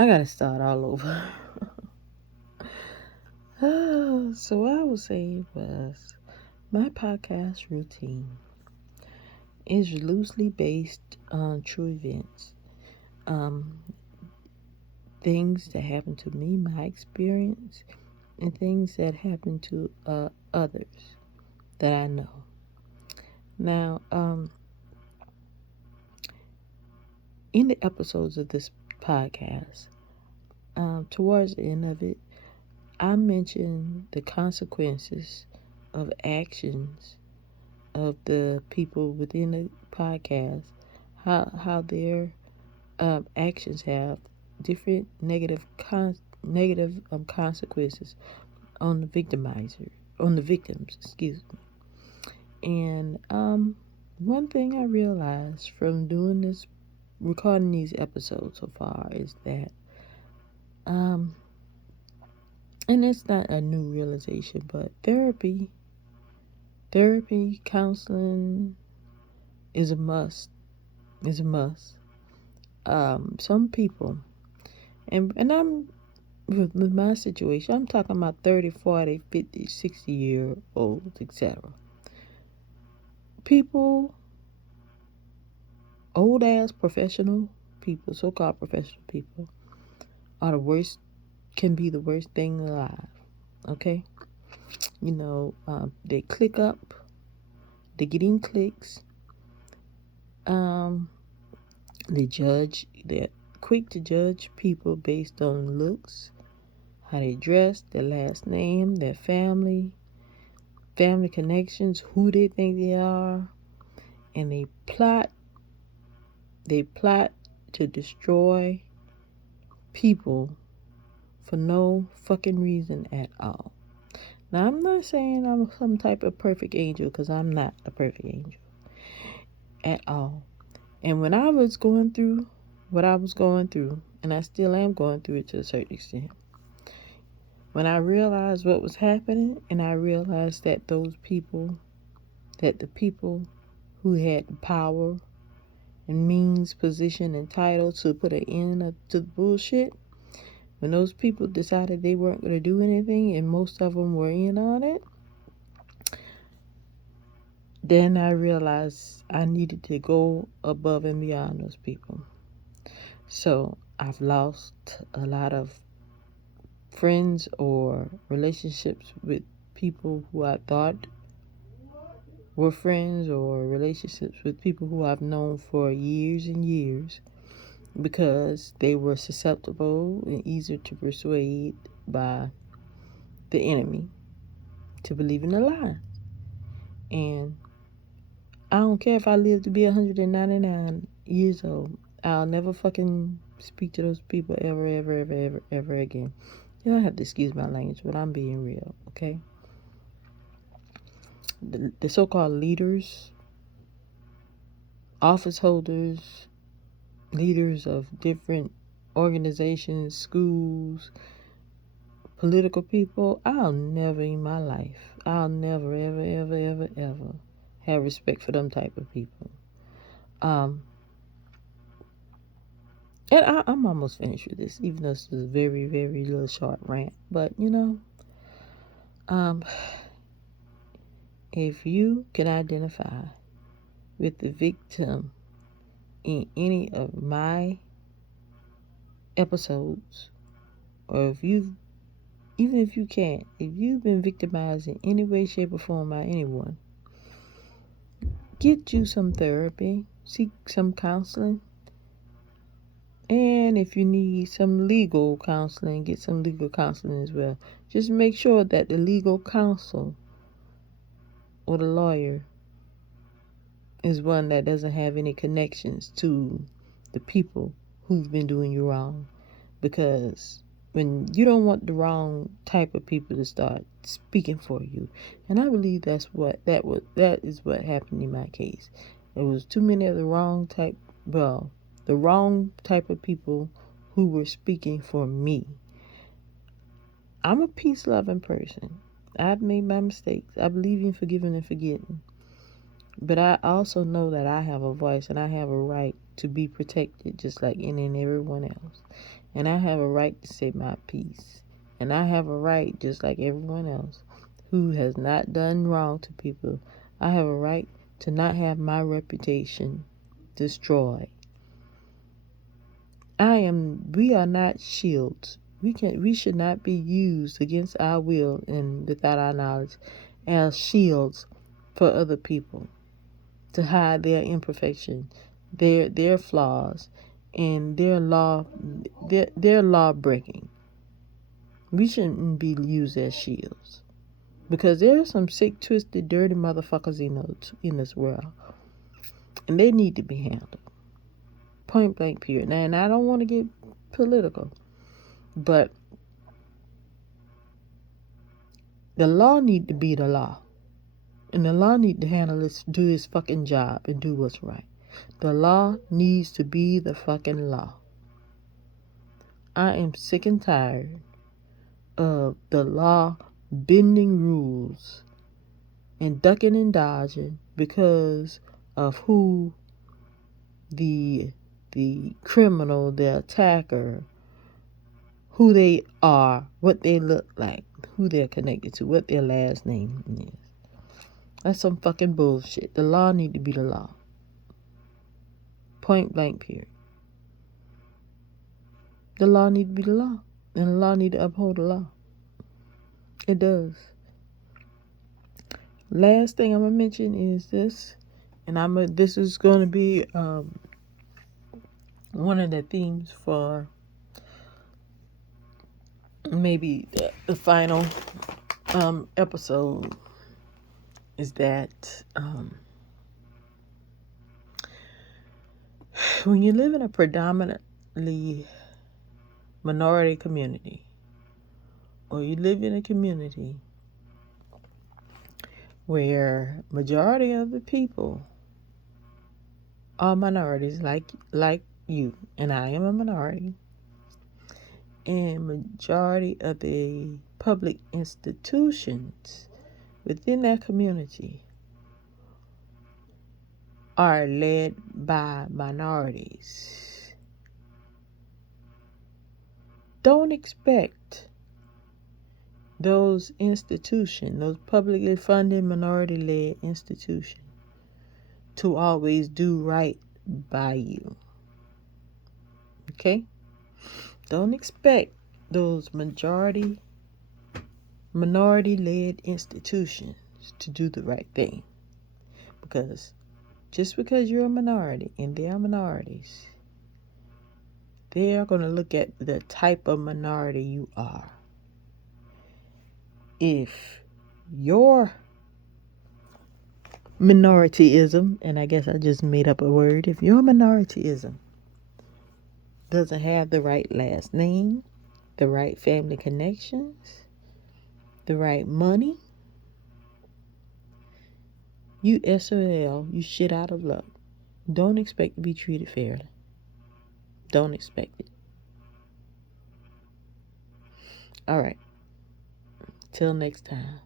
I gotta start all over. So what I would say was my podcast routine is loosely based on true events. Um, Things that happen to me, my experience, and things that happen to others that I know. Now, in the episodes of this podcast, towards the end of it, I mentioned the consequences of actions of the people within the podcast, how their actions have different negative consequences on the victims, excuse me. And one thing I realized from doing this, recording these episodes so far, is that um, and it's not a new realization, but therapy, counseling is a must. Is a must. Some people, and I'm with my situation, I'm talking about 30, 40, 50, 60-year olds, etc. People, old ass professional people, so-called professional people, are the worst, can be the worst thing alive. Okay? They click up, they get in clicks, they're quick to judge people based on looks, how they dress, their last name, their family connections, who they think they are, and they plot to destroy people for no fucking reason at all. Now, I'm not saying I'm some type of perfect angel, because I'm not a perfect angel at all. And when I was going through what I was going through, and I still am going through it to a certain extent, when I realized what was happening, and I realized that the people who had the power and means, position, and title to put an end to the bullshit, when those people decided they weren't going to do anything, and most of them were in on it, then I realized I needed to go above and beyond those people. So I've lost a lot of friends or relationships with people who I thought were friends, or relationships with people who I've known for years and years, because they were susceptible and easier to persuade by the enemy to believe in a lie. And I don't care if I live to be 199 years old, I'll never fucking speak to those people ever again. You don't have to excuse my language, but I'm being real, okay? The so-called leaders, office holders, leaders of different organizations, schools, political people, I'll never in my life, I'll never, ever have respect for them type of people. And I'm almost finished with this, even though this is a very, very little short rant. But, if you can identify with the victim in any of my episodes, or even if you can't, if you've been victimized in any way, shape, or form by anyone, get you some therapy, seek some counseling. And if you need some legal counseling, get some legal counseling as well. Just make sure that the legal counsel or the lawyer is one that doesn't have any connections to the people who've been doing you wrong. Because when you don't want the wrong type of people to start speaking for you, and I believe that is what happened in my case. There was too many of the wrong type of people who were speaking for me. I'm a peace-loving person. I've made my mistakes. I believe in forgiving and forgetting. But I also know that I have a voice and I have a right to be protected just like any and everyone else. And I have a right to say my piece. And I have a right, just like everyone else who has not done wrong to people, I have a right to not have my reputation destroyed. We are not shields. We should not be used against our will and without our knowledge as shields for other people to hide their imperfection, their flaws, and their law breaking. We shouldn't be used as shields because there are some sick, twisted, dirty motherfuckers in this world, and they need to be handled. Point blank, period. Now, and I don't want to get political, but the law need to be the law. And the law need to do its fucking job and do what's right. The law needs to be the fucking law. I am sick and tired of the law bending rules and ducking and dodging because of who the criminal, the attacker, who they are, what they look like, who they're connected to, what their last name is. That's some fucking bullshit. The law need to be the law. Point blank, period. The law need to be the law. And the law need to uphold the law. It does. Last thing I'm going to mention is this. And this is going to be one of the themes for maybe the final episode. Is that when you live in a predominantly minority community, or you live in a community where majority of the people are minorities like you, and I am a minority, and majority of the public institutions within that community are led by minorities. Don't expect those institutions, those publicly funded minority-led institutions, to always do right by you. Okay? Don't expect those minority-led institutions to do the right thing. Because just because you're a minority and they are minorities, they are going to look at the type of minority you are. If your minorityism, and I guess I just made up a word, if your minorityism doesn't have the right last name, the right family connections, the right money, you SOL, you shit out of luck. Don't expect to be treated fairly. Don't expect it. All right. Till next time.